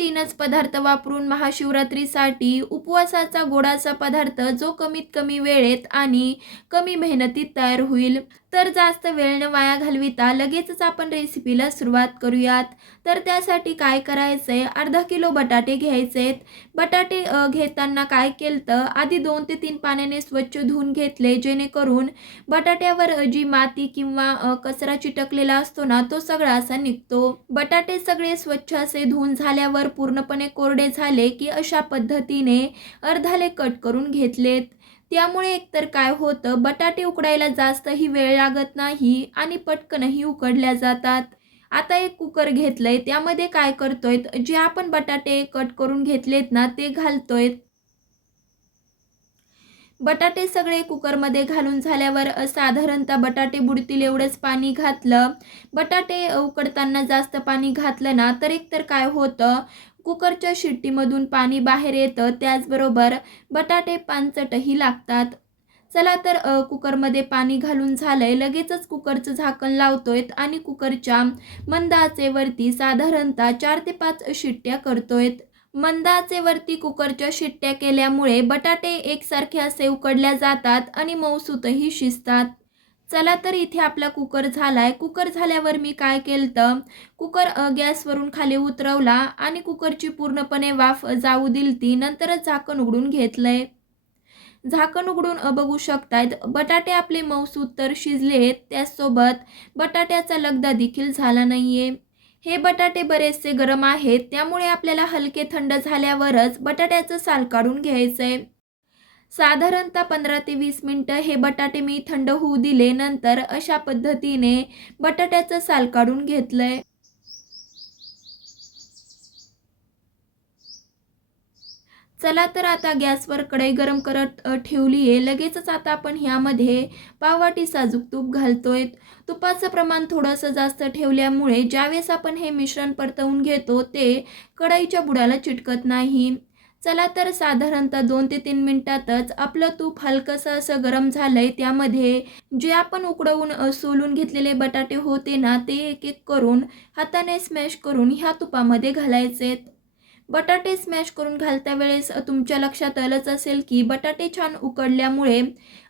तीनच पदार्थ वापरून महाशिवरात्रीसाठी उपवासाचा गोडाचा पदार्थ जो कमीत कमी वेळेत आणि कमी मेहनतीत तयार होईल. तर जास्त वेळ न वाया घालविता लगेचच आपण रेसिपीला सुरुवात करूयात. तर त्यासाठी काय करायचं आहे अर्धा किलो बटाटे घ्यायचे आहेत बटाटे घेताना काय केलं तर आधी दोन ते तीन पाण्याने स्वच्छ धुवून घेतले जेणेकरून बटाट्यावर जी माती किंवा कचरा चिटकलेला असतो ना तो सगळा असा निघतो. बटाटे सगळे स्वच्छ असे धुवून झाल्यावर पूर्णपणे कोरडे झाले की अशा पद्धतीने अर्धाले कट करून घेतलेत. त्यामुळे एकतर काय होतं बटाटे उकडायला जास्तही वेळ लागत नाही आणि पटकनही उकडल्या जातात. आता एक कुकर घेतलंय त्यामध्ये काय करतोय जे आपण बटाटे कट करून घेतलेत ना ते घालतोय. बटाटे सगळे कुकरमध्ये घालून झाल्यावर साधारणतः बटाटे बुडतील एवढंच पाणी घातलं. बटाटे उकडताना जास्त पाणी घातलं ना तर एकतर काय होतं कुकरच्या शिट्टीमधून पाणी बाहेर येतं त्याचबरोबर बटाटे पानचटही लागतात. चला तर कुकरमध्ये पाणी घालून झालंय. लगेचच कुकरचं झाकण लावतोय आणि कुकरच्या मंद आचेवरती साधारणतः चार ते पाच शिट्ट्या करतोय मंद आचेवरती कुकरच्या शिट्ट्या केल्यामुळे बटाटे एकसारखे असे उकडल्या जातात आणि मऊसूतही शिजतात. चला तर इथे आपला कुकर झाला आहे कुकर झाल्यावर मी काय केलं तर कुकर गॅसवरून खाली उतरवला आणि कुकरची पूर्णपणे वाफ जाऊ दिलती. नंतरच झाकण उघडून घेतलंय. झाकण उघडून बघू शकतायत. बटाटे आपले मऊसूत तर शिजलेत. त्याचसोबत बटाट्याचा लगदा देखील झाला नाहीये. हे बटाटे बरेचसे गरम आहेत. त्यामुळे आपल्याला हलके थंड झाल्यावरच बटाट्याचं साल काढून घ्यायचं आहे साधारणतः पंधरा ते वीस मिनटं हे बटाटे मी थंड होऊ दिले नंतर अशा पद्धतीने बटाट्याचं साल काढून घेतलंय. चला तर आता गॅसवर कढई गरम करत ठेवली आहे लगेचच आता आपण ह्यामध्ये पाववाटी साजूक तूप घालतोय. तुपाचं प्रमाण थोडंसं जास्त ठेवल्यामुळे ज्यावेळेस आपण हे मिश्रण परतवून घेतो ते कढईच्या बुडाला चिटकत नाही. चला तर साधारणतः दोन ते तीन मिनटातच आपलं तूप हलकंसं असं गरम झालंय त्यामध्ये जे आपण उकडवून सोलून घेतलेले बटाटे होते ना ते एक एक करून हाताने स्मॅश करून ह्या तुपामध्ये घालायचेत. बटाटे स्मॅश करून घालता वेळेस तुमच्या लक्षात आलंच असेल की बटाटे छान उकडल्यामुळे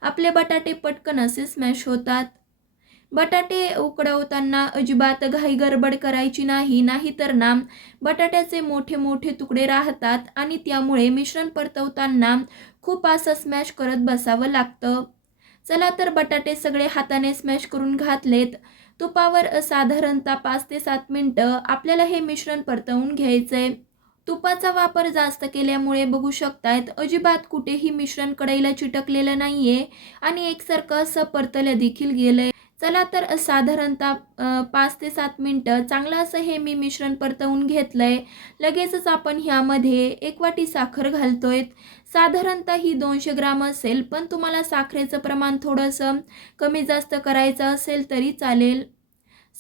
आपले बटाटे पटकन असे स्मॅश होतात. बटाटे उकडवताना अजिबात घाई गडबड करायची नाही नाहीतर ना. बटाट्याचे मोठे मोठे तुकडे राहतात आणि त्यामुळे मिश्रण परतवताना खूप असं स्मॅश करत बसावं लागतं. चला तर बटाटे सगळे हाताने स्मॅश करून घातलेत. तुपावर साधारणतः पाच ते सात मिनटं आपल्याला हे मिश्रण परतवून घ्यायचंय. तुपाचा वापर जास्त केल्यामुळे बघू शकतायत अजिबात कुठेही मिश्रण कढईला चिटकलेलं नाहीये आणि एकसारखं असं परतलं देखील गेलंय. चला तर साधारणतः पाच ते सात मिनटं चांगलं असं हे मी मिश्रण परतवून घेतलं आहे लगेचच आपण ह्यामध्ये एक वाटी साखर घालतो आहे साधारणतः ही दोनशे ग्राम असेल पण तुम्हाला साखरेचं प्रमाण थोडंसं कमी जास्त करायचं असेल तरी चालेल.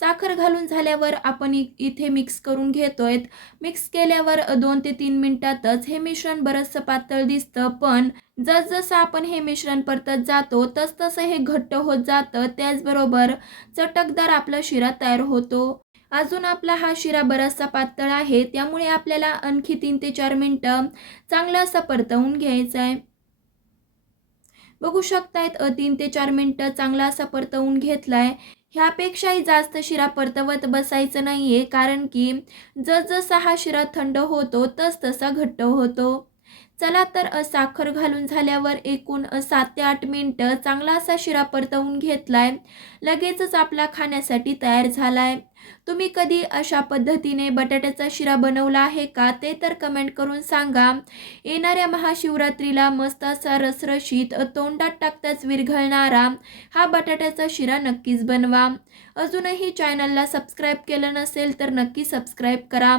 साखर घालून झाल्यावर आपण इथे मिक्स करून घेतोय. मिक्स केल्यावर दोन ते तीन मिनिटातच हे मिश्रण बरंचसं पातळ दिसतं पण जसजसं आपण हे मिश्रण परतत जातो तसतसं हे घट्ट होत जातं. त्याचबरोबर चटकदार आपला शिरा तयार होतो. अजून आपला हा शिरा बराचसा पातळ आहे त्यामुळे आपल्याला आणखी तीन ते चार मिनटं चांगलं असं परतवून घ्यायचं आहे बघू शकतायत अ, तीन ते चार मिनटं चांगला असा परतवून घेतलाय. ह्यापेक्षाही जास्त शिरा परतवत बसायचं नाहीये कारण की जसजसा हा शिरा थंड होतो तस तसा घट्ट होतो. चला तर साखर घालून झाल्यावर एकूण सात ते आठ मिनटं चांगला असा शिरा परतवून घेतलाय. लगेचच आपला खाण्यासाठी तयार झालाय. तुम्ही कधी अशा पद्धतीने बटाट्याचा शिरा बनवला आहे का? ते तर कमेंट करून सांगा. येणाऱ्या महाशिवरात्रीला मस्त असा रसरशीत तोंडात टाकताच विरघळणारा हा बटाट्याचा शिरा नक्कीच बनवा. अजूनही चॅनलला सबस्क्राईब केलं नसेल तर नक्की सबस्क्राईब करा.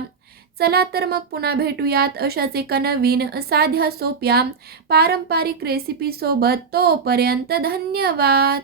चला तर मग पुन्हा भेटूयात अशाच एका नवीन साध्या सोप्या पारंपरिक रेसिपीसोबत तोपर्यंत धन्यवाद.